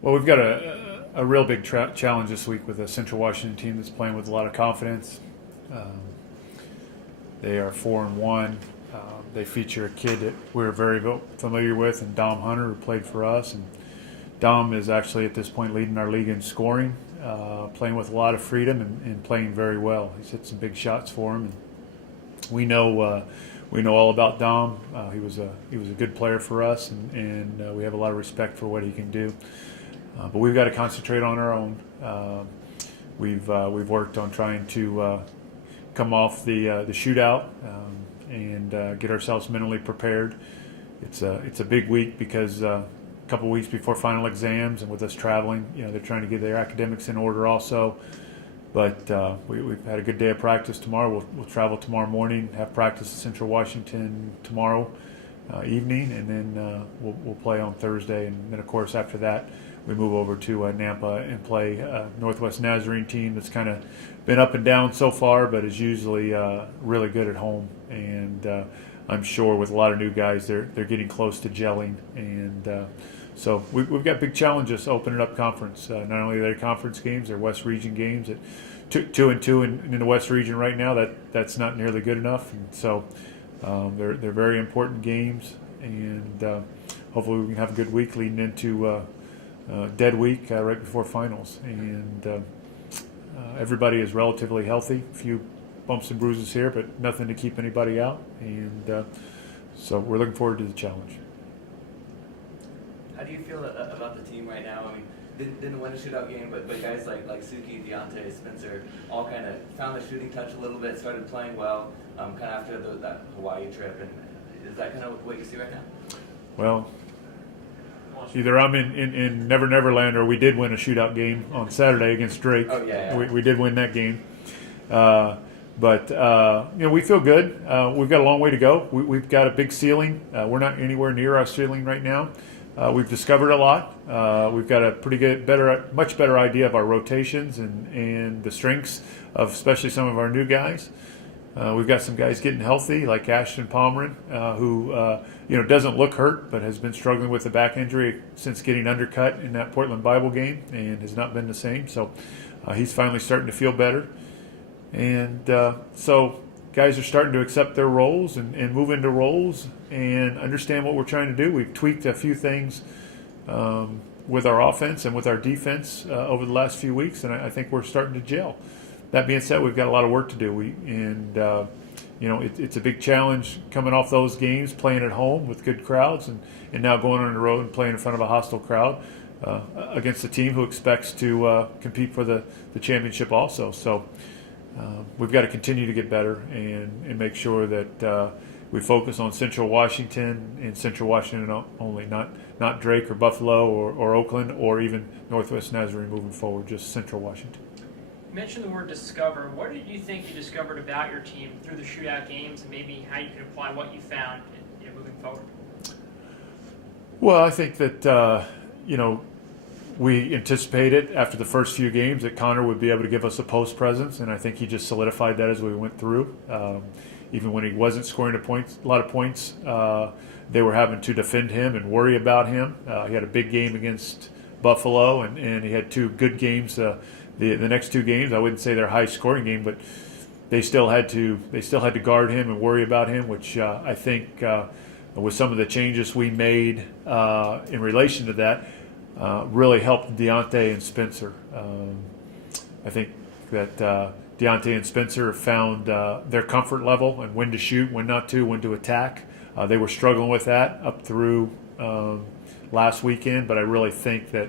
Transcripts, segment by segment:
Well, we've got a real big challenge this week with a Central Washington team that's playing with a lot of confidence. Um, they are 4-1. They feature a kid that we're very familiar with, and Dom Hunter, who played for us. And Dom is actually at this point leading our league in scoring, playing with a lot of freedom and playing very well. He's hit some big shots for him. And we know all about Dom. He was a good player for us, and we have a lot of respect for what he can do. But we've got to concentrate on our own. We've worked on trying to come off the shootout and get ourselves mentally prepared. It's a big week because a couple weeks before final exams, and with us traveling, they're trying to get their academics in order also. But we've had a good day of practice tomorrow. We'll travel tomorrow morning, have practice at Central Washington tomorrow evening, and then we'll play on Thursday. And then, of course, after that, we move over to Nampa and play Northwest Nazarene team that's kind of been up and down so far, but is usually really good at home. And I'm sure with a lot of new guys, they're getting close to gelling. And so we've got big challenges opening up conference. Not only are they conference games, they're West Region games. At 2-2 in the West Region right now, that's not nearly good enough. And so they're very important games. And hopefully we can have a good week leading into dead week right before finals. And everybody is relatively healthy. A few bumps and bruises here, but nothing to keep anybody out. And so we're looking forward to the challenge. How do you feel about the team right now? I mean, didn't win a shootout game, but guys like Suki, Deontay, Spencer all kind of found the shooting touch a little bit, started playing well, kind of after that Hawaii trip. And is that kind of what you see right now? Well, either I'm in Never Never Land, or we did win a shootout game on Saturday against Drake. Oh, yeah. We did win that game. But we feel good. We've got a long way to go. We've got a big ceiling. We're not anywhere near our ceiling right now. We've discovered a lot. We've got a pretty good, much better idea of our rotations and the strengths of especially some of our new guys. We've got some guys getting healthy, like Ashton Pomeran, who doesn't look hurt, but has been struggling with a back injury since getting undercut in that Portland Bible game, and has not been the same. So he's finally starting to feel better, and so guys are starting to accept their roles and move into roles and understand what we're trying to do. We've tweaked a few things with our offense and with our defense over the last few weeks, and I think we're starting to gel. That being said, we've got a lot of work to do. It's a big challenge coming off those games, playing at home with good crowds, and now going on the road and playing in front of a hostile crowd against a team who expects to compete for the championship also. So we've got to continue to get better and make sure that we focus on Central Washington and Central Washington only, not Drake or Buffalo or Oakland or even Northwest Nazarene moving forward, just Central Washington. You mentioned the word discover. What did you think you discovered about your team through the shootout games, and maybe how you can apply what you found moving forward? Well, I think that we anticipated after the first few games that Connor would be able to give us a post presence, and I think he just solidified that as we went through. Even when he wasn't scoring a lot of points, they were having to defend him and worry about him. He had a big game against Buffalo, and he had two good games. The next two games, I wouldn't say they're high scoring game, but they still had to guard him and worry about him, which I think with some of the changes we made in relation to that really helped Deontay and Spencer. I think that Deontay and Spencer found their comfort level and when to shoot, when not to, when to attack. They were struggling with that up through last weekend, but I really think that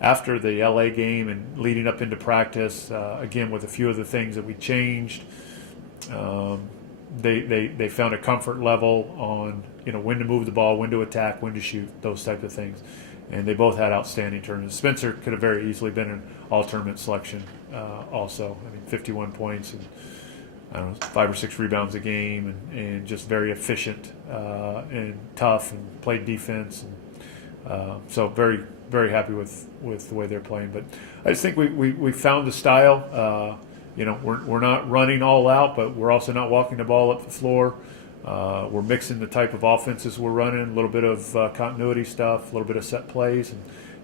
after the LA game and leading up into practice, again with a few of the things that we changed, they found a comfort level on when to move the ball, when to attack, when to shoot, those type of things, and they both had outstanding tournaments. Spencer could have very easily been an all-tournament selection, also. I mean, 51 points and I don't know, 5 or 6 rebounds a game, and just very efficient and tough and played defense, and so very, very happy with the way they're playing. But I just think we found the style. We're not running all out, but we're also not walking the ball up the floor. We're mixing the type of offenses we're running, a little bit of continuity stuff, a little bit of set plays,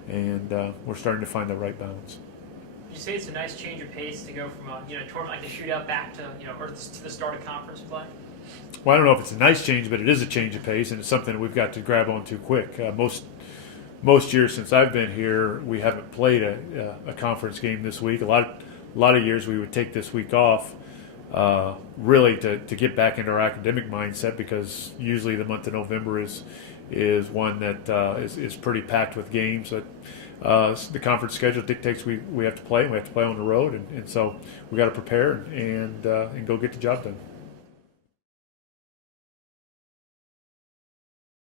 and we're starting to find the right balance. Would you say it's a nice change of pace to go from a tournament like the shootout back to or to the start of conference play? Well, I don't know if it's a nice change, but it is a change of pace, and it's something that we've got to grab onto quick. Most years since I've been here, we haven't played a conference game this week. A lot of years we would take this week off, really to get back into our academic mindset, because usually the month of November is one that is pretty packed with games. But the conference schedule dictates we have to play, and we have to play on the road, and so we got to prepare and go get the job done.